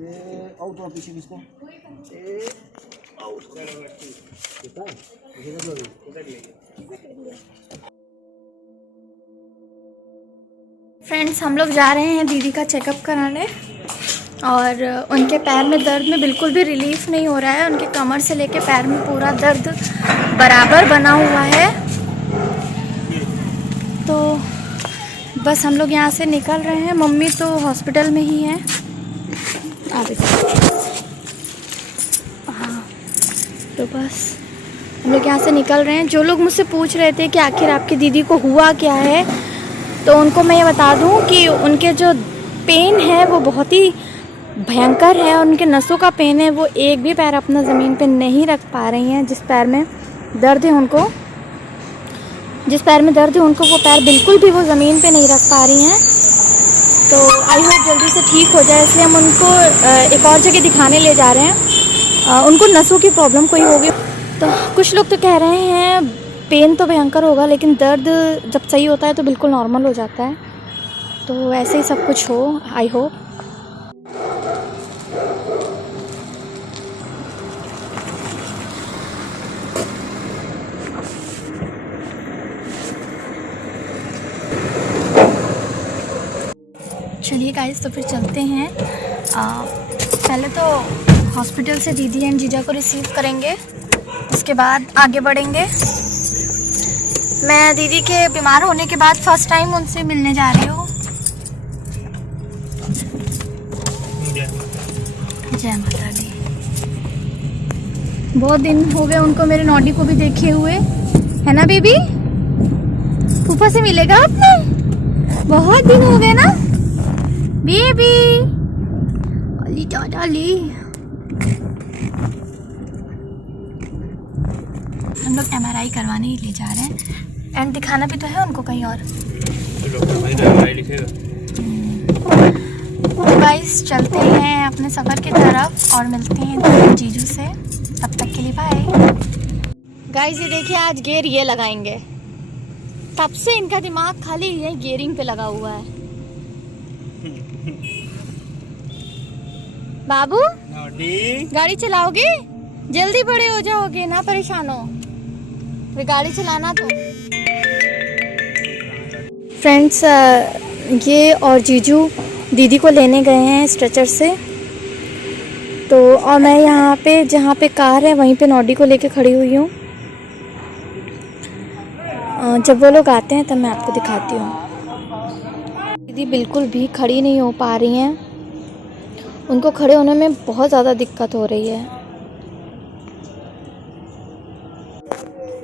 Out और पीछे किसको आउट फ्रेंड्स, हम लोग जा रहे हैं दीदी का चेकअप कराने और उनके पैर में दर्द में बिल्कुल भी रिलीफ नहीं हो रहा है। उनके कमर से लेके पैर में पूरा दर्द बराबर बना हुआ है। तो बस हम लोग यहाँ से निकल रहे हैं। मम्मी तो हॉस्पिटल में ही हैं। हाँ, तो बस हम लोग यहाँ से निकल रहे हैं। जो लोग मुझसे पूछ रहे थे कि आखिर आपकी दीदी को हुआ क्या है, तो उनको मैं ये बता दूं कि उनके जो पेन है वो बहुत ही भयंकर है। उनके नसों का पेन है। वो एक भी पैर अपना ज़मीन पे नहीं रख पा रही हैं। जिस पैर में दर्द है उनको वो पैर बिल्कुल भी वो ज़मीन पे नहीं रख पा रही हैं। तो आई होप जल्दी से ठीक हो जाए, इसलिए हम उनको एक और जगह दिखाने ले जा रहे हैं। उनको नसों की प्रॉब्लम कोई होगी। तो कुछ लोग तो कह रहे हैं पेन तो भयंकर होगा, लेकिन दर्द जब सही होता है तो बिल्कुल नॉर्मल हो जाता है। तो ऐसे ही सब कुछ हो, आई होप। चलिए गाइस, तो फिर चलते हैं। पहले तो हॉस्पिटल से दीदी एंड जीजा को रिसीव करेंगे, उसके बाद आगे बढ़ेंगे। मैं दीदी के बीमार होने के बाद फर्स्ट टाइम उनसे मिलने जा रही हूँ। जय माता दी। बहुत दिन हो गए उनको, मेरे नॉडी को भी देखे हुए, है ना बेबी? फूफा से मिलेगा आपने? बहुत दिन हो गए ना बेबी। अली डाली। हम लोग MRI करवाने ही ले जा रहे हैं, एंड दिखाना भी तो है उनको कहीं और। तो गाइस, चलते हैं अपने सफ़र की तरफ और मिलते हैं जीजू से। तब तक के लिए बाय। गाइस, ये देखिए, आज गियर ये लगाएंगे। तब से इनका दिमाग खाली ये गियरिंग पे लगा हुआ है। बाबू, गाड़ी चलाओगे? जल्दी बड़े हो जाओगे ना, परेशान हो फिर गाड़ी चलाना। तो फ्रेंड्स, ये और जीजू दीदी को लेने गए हैं स्ट्रेचर से। तो और मैं यहाँ पे, जहाँ पे कार है वहीं पे नॉडी को लेके खड़ी हुई हूँ। जब वो लोग आते हैं तब मैं आपको दिखाती हूँ। दीदी बिल्कुल भी खड़ी नहीं हो पा रही हैं। उनको खड़े होने में बहुत ज़्यादा दिक्कत हो रही है।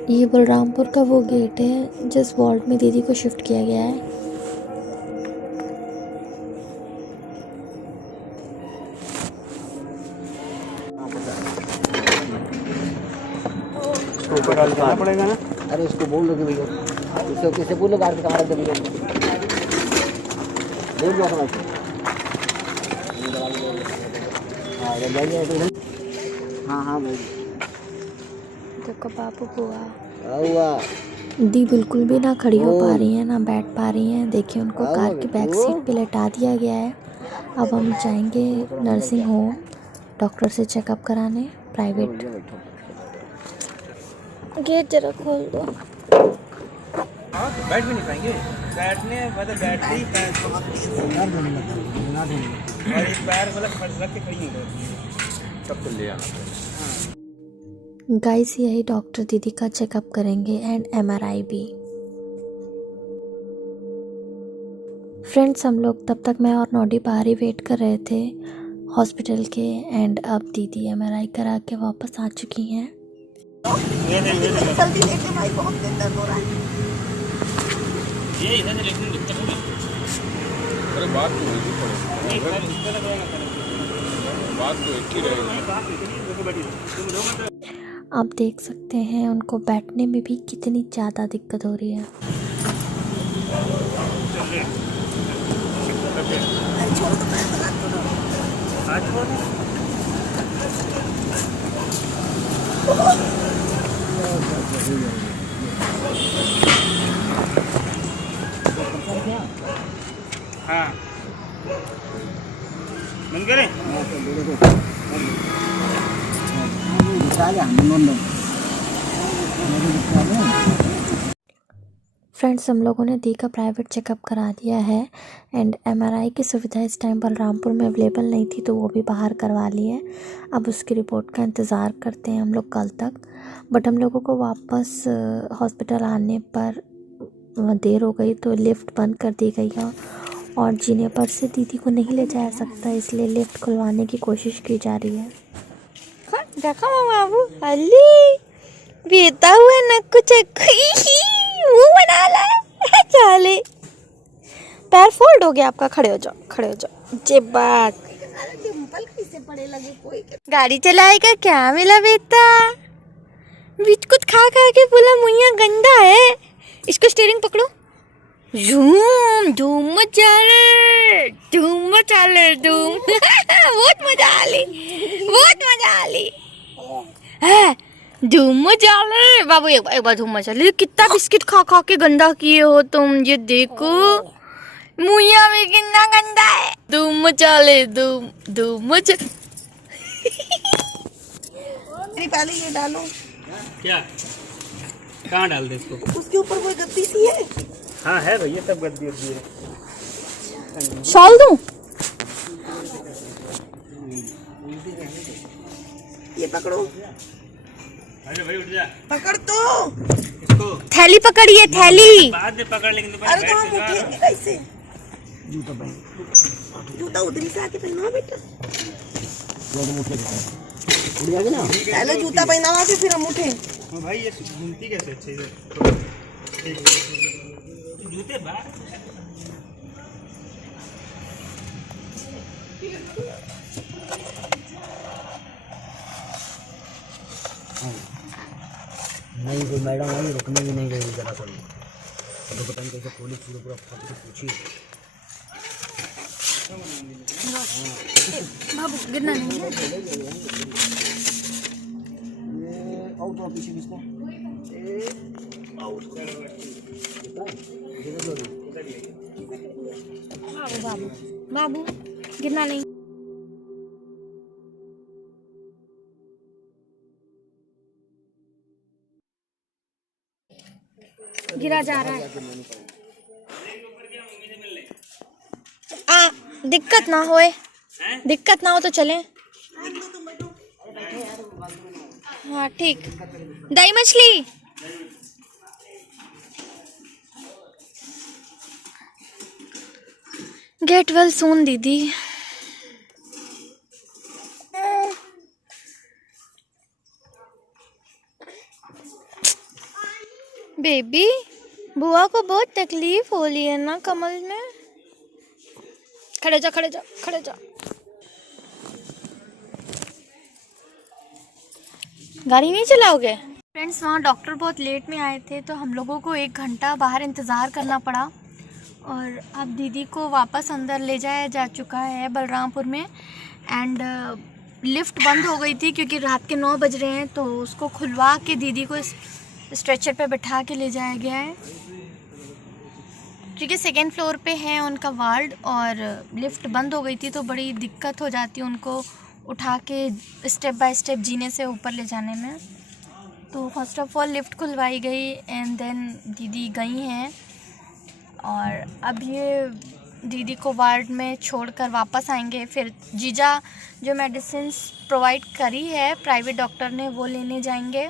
ये बलरामपुर का वो गेट है जिस वार्ड में दीदी को शिफ्ट किया गया है। ऊपर जाना पड़ेगा ना। अरे उसको बोल दो कि भैया, उससे किससे बोलो गाड़ी का हमारा दे दो समझ। हाँ हाँ भाई, देखो बाबू बुआ हुआ। दी बिल्कुल भी ना खड़ी हो पा रही है ना बैठ पा रही हैं। देखिए, उनको कार की बैक सीट पे लेटा दिया गया है। अब हम जाएंगे नर्सिंग होम डॉक्टर से चेकअप कराने, प्राइवेट। गेट जरा खोल दो। बैठ भी नहीं पाएंगे। बैठने मतलब बैठते ही पैर और एक पैर मतलब रख के खड़ी हो गई, तब तो ले आना। गाइस, यही डॉक्टर दीदी का चेकअप करेंगे एंड MRI भी। फ्रेंड्स, हम लोग तब तक, मैं और नॉडी बाहर ही वेट कर रहे थे हॉस्पिटल के, एंड अब दीदी MRI करा के वापस आ चुकी हैं। जल्दी लेके भाई, बहुत दर्द हो रहा है। ये इधर से लेकिन दिक्कत हो रही। अरे बात तो होगी पड़े, बात तो एक ही रहेगी। आप देख सकते हैं उनको बैठने में भी कितनी ज़्यादा दिक्कत हो रही है। हाँ, बंद करें। फ्रेंड्स, हम लोगों ने दी का प्राइवेट चेकअप करा दिया है एंड एमआरआई की सुविधा इस टाइम बलरामपुर में अवेलेबल नहीं थी तो वो भी बाहर करवा ली है। अब उसकी रिपोर्ट का इंतज़ार करते हैं हम लोग कल तक। बट हम लोगों को वापस हॉस्पिटल आने पर देर हो गई तो लिफ्ट बंद कर दी गई है और जीने पर से दीदी को नहीं ले जा सकता, इसलिए लिफ्ट खुलवाने की कोशिश की जा रही है। देखा बाबू अली बेटा हुआ न कुछ मुंह बना ला है। चाले पैर फोल्ड हो गया आपका, खड़े हो जाओ, खड़े हो जाओ। जे बात डिंपल कैसे पड़े लगे, कोई गाड़ी चलाएगा क्या मिला बेटा? बीच कुछ खा खा के बोला मुइया गंदा है। इसको स्टीयरिंग पकड़ो, झूम झूम मचाले, झूम मचाले, झूम। बहुत मजा आ ली, बहुत मजा आ ली। धूम मचाले बाबू, एक बार धूम मचाले। कितना बिस्किट खा खा के गंदा किए हो तुम, ये देखो मुइया में कितना गंदा है। धूम मचाले, धूम धूम मचा। पहले ये डालो। क्या कहाँ डाल दे इसको? उसके ऊपर कोई गद्दी सी है? हाँ है भैया, सब गद्दी है। शॉल दूं? ये पकड़ो, अरे भाई उठ जा, पकड़ तो। इसको थैली पकड़िए, थैली। बाद में पकड़ लेंगे तो अरे तो हम उठेंगे कैसे? जूता उधरी से आके पहना बेटा। उड़ जाएगी ना। पहले जूता पहना के फिर हम उठे। भाई ये घूमती कैसे अच्छे से? जूते बाहर नहीं कोई मैडम आई, रुकने भी नहीं गई जरा सा भी। तो पता नहीं कैसे पुलिस पूरा फट के पूछी। बाबू गिरना नहीं है। और तो पीछे किसको? बाबू बाबू बाबू गिरना नहीं। गिरा जा रहा है। दिक्कत ना होए, दिक्कत ना हो तो चलें। हाँ ठीक। दही मछली गेट वेल सून दीदी। बेबी बुआ को बहुत तकलीफ हो रही है ना कमल में। खड़े जा, खड़े जा, खड़े जा। गाड़ी नहीं चलाओगे? फ्रेंड्स, वहाँ डॉक्टर बहुत लेट में आए थे तो हम लोगों को 1 घंटा बाहर इंतज़ार करना पड़ा और अब दीदी को वापस अंदर ले जाया जा चुका है बलरामपुर में। एंड लिफ्ट बंद हो गई थी क्योंकि रात के 9 बज रहे हैं, तो उसको खुलवा के दीदी को स्ट्रेचर पे बैठा के ले जाया गया है क्योंकि 2nd फ्लोर पे है उनका वार्ड और लिफ्ट बंद हो गई थी तो बड़ी दिक्कत हो जाती है उनको उठा के स्टेप बाय स्टेप जीने से ऊपर ले जाने में। तो फर्स्ट ऑफ ऑल लिफ्ट खुलवाई गई एंड देन दीदी गई हैं और अब ये दीदी को वार्ड में छोड़कर वापस आएंगे। फिर जीजा जो मेडिसिन प्रोवाइड करी है प्राइवेट डॉक्टर ने वो लेने जाएंगे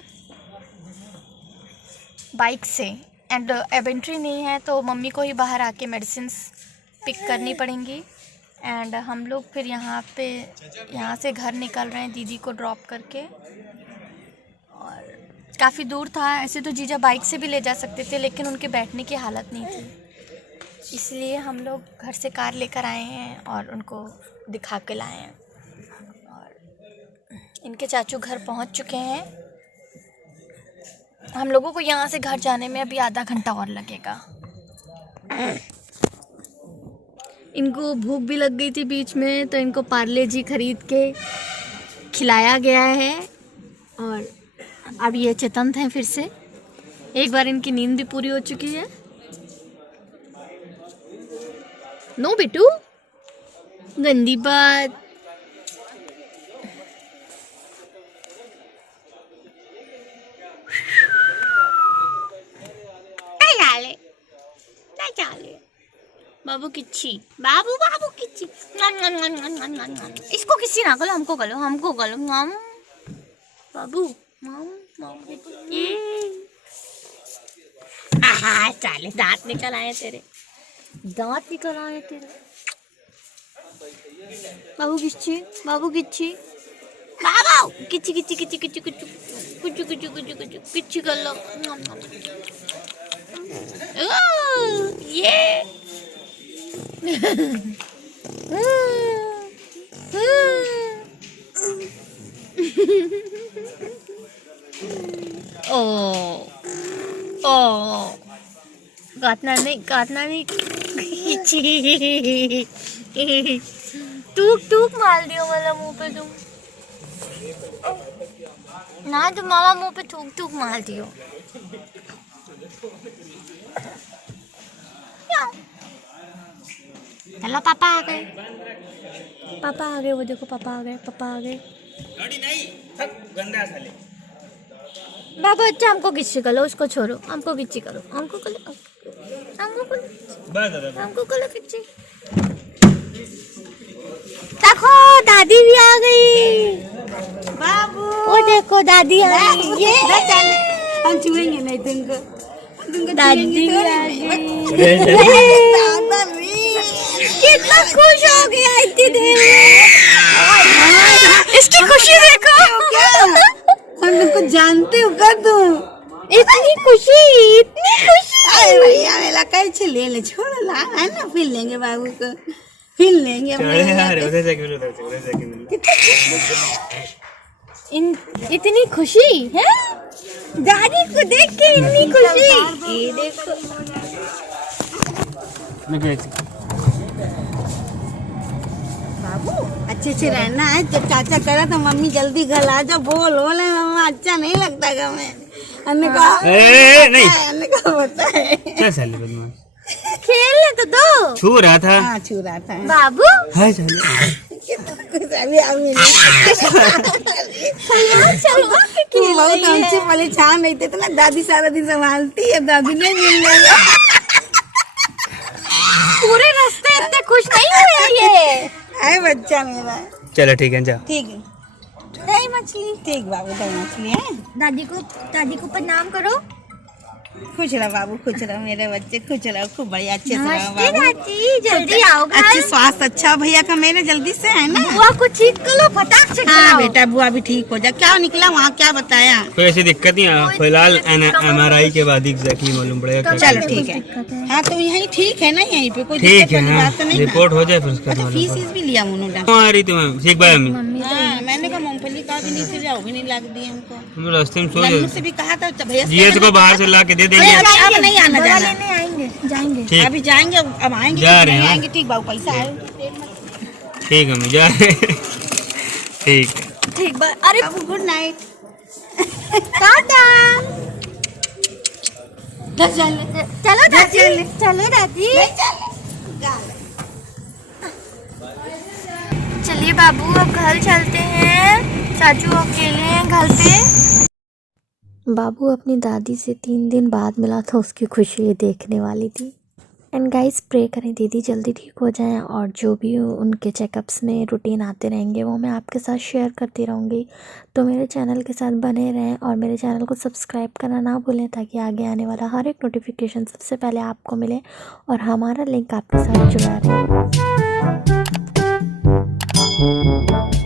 बाइक से। एंड अब एंट्री नहीं है तो मम्मी को ही बाहर आके मेडिसिन पिक करनी पड़ेंगी। एंड हम लोग फिर यहाँ से घर निकल रहे हैं दीदी को ड्रॉप करके। और काफ़ी दूर था, ऐसे तो जीजा बाइक से भी ले जा सकते थे लेकिन उनके बैठने की हालत नहीं थी, इसलिए हम लोग घर से कार लेकर आए हैं और उनको दिखा के लाए हैं। और इनके चाचू घर पहुँच चुके हैं। हम लोगों को यहाँ से घर जाने में अभी आधा घंटा और लगेगा। इनको भूख भी लग गई थी बीच में तो इनको पार्ले जी खरीद के खिलाया गया है और अब ये चेतन हैं फिर से। एक बार इनकी नींद भी पूरी हो चुकी है। नो बेटू, गंदी बात। बाबू किच्ची, बाबू बाबू किच्ची। इसको किसी ना करो, हमको करो, हमको करो। माम बाबू, माम बाबू चाले दांत निकल आए तेरे, दांत निकल आए तेरे। बाबू किच्ची, बाबू किच्ची, बाबू किच्ची किच्ची किच्ची किच्ची किच्ची कुछ कुछ कुछ कुछ किच्ची कर लो। ये ओ ओ काटना नहीं, काटना नहीं। टूक टूक मार दियो वाला मुंह पे तुम ना, तो मामा मुंह पे थूक थूक मार दियो। चलो पापा आ गए, पापा आ गए, वो देखो पापा आ गए, पापा आ गए। गंदा साले। बाबा अच्छा हमको किच्ची करो, उसको छोड़ो, हमको किच्ची करो, हमको करो, हमको करो, हमको करो किच्ची। देखो दादी भी आ गई, बाबू वो देखो दादी आ गई। ये हम छुएंगे नहीं तुमको, दादी भी आ गई। दादा रे कितना खुश हो गया इतनी देर में। इसकी खुशी देखो, हम तुमको जानते हो क्या तुम? इतनी खुशी, इतनी खुशी। अरे भैया मेला कैसे ले ले, छोड़ो ला, है ना, फिर लेंगे बाबू को, फिर लेंगे हम इतनी खुशी है दादी को देख के, इतनी खुशी। ये देखो बाबू अच्छे से रहना है, जब चाचा करा तो मम्मी जल्दी घर आ जाओ, बोल मम्मा अच्छा नहीं लगता गा। मैं हमने कहा नहीं हमने कहा होता है, क्या साले बदमाश, खेलने तो दो। छू रहा था। हाँ छू रहा था बाबू हाय साले। अभी अभी चलो बहुत हमसे परेशान नहीं थे ना, दादी सारा दिन संभालती है, दादी नहीं मिल रही। पूरे रास्ते इतने खुश नहीं हुए ये। है बच्चा मेरा। चलो ठीक है, जाओ। ठीक है, दही मछली, ठीक बाबू, दही मछली है। दादी को प्रणाम करो। खुश रहो बाबू, खुश रहो मेरे बच्चे, खुश रहो, खूब बढ़िया, अच्छे से रहो नमस्ते बाबू। दादी, जल्दी आओ घर। अच्छे स्वास्थ्य अच्छा भैया का मेरे, जल्दी से है ना। बुआ को ठीक करो, फटाक से हाँ खिलाओ। बेटा बुआ भी ठीक हो जा। क्या निकला वहाँ, क्या बताया? कोई ऐसी दिक्कत नहीं है फिलहाल, MRI के बाद ही एग्जैक्टली मालूम पड़ेगा। चलो ठीक है। हाँ तो यहीं ठीक है ना, यहीं पे कोई ठीक दिक्कत है वाली ना, बात तो नहीं ना? रिपोर्ट हो जाए फिर उसका अच्छा मालूम फीस पड़ेगा। भी लिया उन्होंने? कहाँ आ रही तुम्हें? ठीक भाई अम्मी, हाँ मैंने कहा मूंगफली का भी नहीं फिर जाओ भी नहीं लाग दी हमको। हम रास्ते में सो मैंने जाए। मुझसे भी कहा था भैया से जीएस को बाहर से ला के दे देंगे। अब नहीं आना दवा जाना, लेने आएंगे, जाएंगे। ठीक, अभी जाएंगे, अब आएंगे जा रहे नहीं हैं। आएंगे। ठीक बाबू, पैसा आए ठीक है अम्मी, जा रहे हैं। ठीक है। ठीक बात। अरे बाबू गुड नाइट। टाटा। चलो दादी, चलो दादी। चलिए बाबू अब घर चलते हैं, चाचू अकेले हैं घर पे। बाबू अपनी दादी से 3 दिन बाद मिला था, उसकी खुशी ये देखने वाली थी। एंड गाइस प्रे करें दीदी जल्दी ठीक हो जाएं, और जो भी उनके चेकअप्स में रूटीन आते रहेंगे वो मैं आपके साथ शेयर करती रहूँगी। तो मेरे चैनल के साथ बने रहें और मेरे चैनल को सब्सक्राइब करना ना भूलें, ताकि आगे आने वाला हर एक नोटिफिकेशन सबसे पहले आपको मिले और हमारा लिंक आपके साथ जुड़ा रहे।